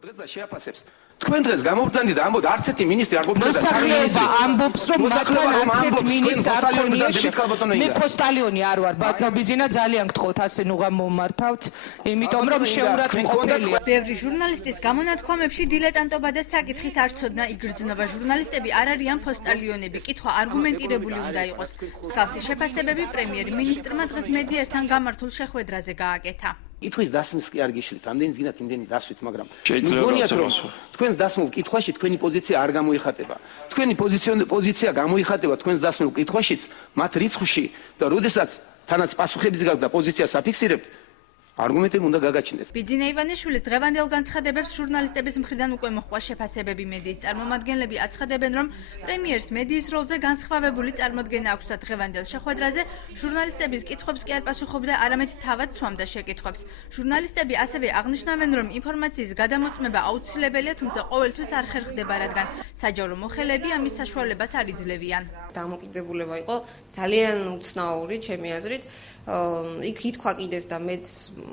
დღეს და შეაფასებს. თქვენ დღეს გამოვბრძანდი და ამბობთ არც ერთი მინისტრი არ გობრძანდა მოსახლეობა ამბობს რომ მათთან არც ერთ მინისტრს არ ქონია. მე პოსტალიონი არ ვარ ბატონო ბიძინა ძალიან გთხოვთ ასე ნუ გამომართავთ იმიტომ რომ შეურაცხმყოფელია. ბევრი ჟურნალისტის გამონათქვამებში დილეტანტობა და საკითხის არ ცოდნა იგრძნობა. ჟურნალისტები არ არიან პოსტალიონები. კითხვა არგუმენტირებული უნდა იყოს. მსგავსი შეფასებები პრემიერ-მინისტრმა დღეს მედიასთან გამართულ შეხვედრაზე გააკეთა. კითხვის დასმის კი არ გიშლით, ამდენი ზგინათ იმდენი დასვით, მაგრამ მგონიათ რომ თქვენს დასმულ კითხვაში თქვენი პოზიცია არ გამოიხატება. თქვენი პოზიცია გამოიხატება თქვენს დასმულ კითხვაშიც, მათ რიცხვში და როდესაც თანაც პასუხების გაქვთ და პოზიციას აფიქსირებთ, არგუმენტები უნდა გაგაჩნდეს. ბიძინა ივანიშვილის დღევანდელ განცხადებებს ჟურნალისტების მხრიდან უკვე მოხდა შეფასებები. მედიის წარმომადგენლები აცხადებენ, რომ პრემიერს მედიის როლზე განსხვავებული წარმოდგენა აქვს და დღევანდელ შეხვედრაზე ჟურნალისტების კითხვებს კი არ პასუხობდა, არამედ თავად სვამდა შეკითხვებს. ჟურნალისტები ასევე აღნიშნავენ, რომ ინფორმაციის გადამოწმება აუცილებელია, თუმცა ყოველთვის არ ხერხდება, რადგან საჯარო მოხელეები ამის საშუალებას არ იძლევიან. დამოკიდებულება იყო ძალიან უცნაური, ჩემი აზრით. იქ ითქვა კიდეც და მეც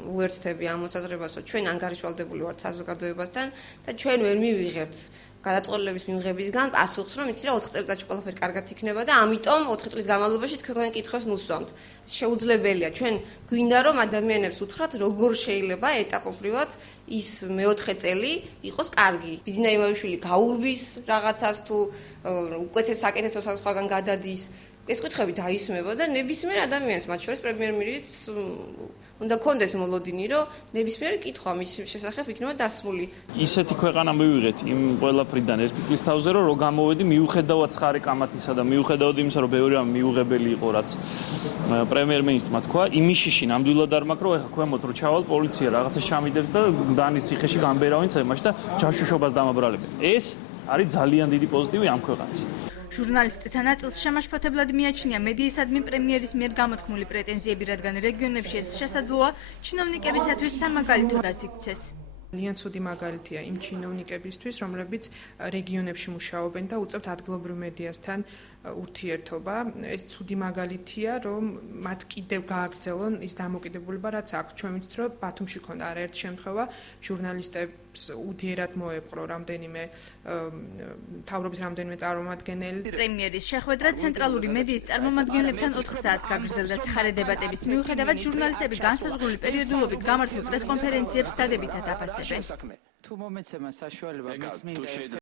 უერთდები ამ მოსაზრებას, რომ ჩვენ ანგარიშვალდებული ვართ საზოგადოებასთან და ჩვენ ვერ მივიღებთ გადაწყვეტილების მიღებისგან პასუხს, რომ იცი რა 4 წელიწადში ყველაფერი კარგად იქნება და ამიტომ 4 წლის განმავლობაში თქვენ კითხვებს ნუსვამთ. შეუძლებელია ჩვენ გვინდა რომ ადამიანებს უთხრათ როგორ შეიძლება ეტაპობრივად ის მეოთხე წელი იყოს კარგი. ბიძინა ივანიშვილი გაურბის რაღაცას თუ უკეთეს საკეთესო სხვაგან გადადის. ეს კითხვები დაისმება და ნებისმიერ ადამიანს, მათ შორის პრემიერ-მინისტრს უნდა კონდეს მოლოდინი, რომ ნებისმიერი კითხვა მის შესახებ იქნება დასმული. ისეთი ქვეყანა მივიღეთ იმ ყველაფრიდან ერთი წლის თავზე, რომ გამოვედი მიუხედავად ცხარე კამათისა და მიუხედავად იმისა, რომ ბევრი რამ მიუღებელი იყო, რაც პრემიერ-მინისტრმა თქვა, იმიშიში ნამდვილად არ მაქვს, რომ ეხა ქვემოთ რო ჩავალ პოლიცია რაღაცა შამიდებს და გდანის ციხეში გამბერავენ წემაში და ჯაშუშობას დამაბრალებენ. ეს არის ძალიან დიდი პოზიტივი ამ ქვეყანას. ჟურნალისტთა ნაწილს შემაშფოთებლად მიაჩნია მედიისადმი პრემიერის მიერ გამოთქმული პრეტენზიები, რადგან რეგიონებში ეს შესაძლოა ჩინოვნიკებისათვის სამაგალითოდაც იქცეს. ძალიან ცუდი მაგალითია იმ ჩინოვნიკებისთვის, რომლებიც რეგიონებში მუშაობენ და უწევთ ადგილობრივ მედიასთან ურთიერთობა. ეს ცუდი მაგალითია, რომ მათ კიდევ გააგრძელონ ის დამოკიდებულება, რაც აქვს. ჩვენ ვიცით, რომ ბათუმში ქონდა არაერთი შემთხვევა, ჟურნალისტებს უდიერად მოეპყრო რამდენიმე მთავრობის რამდენიმე წარმომადგენელი. პრემიერის შეხვედრა ცენტრალური მედიის წარმომადგენლებთან 4 საათს გაგრძელდა. ცხარე დებატების მიუხედავად ჟურნალისტები განსაზღვრული პერიოდულობით გამართულ პრესკონფერენციებს დადებითად აფასებენ. თუ მომეცემა საშუალება მეც მინდა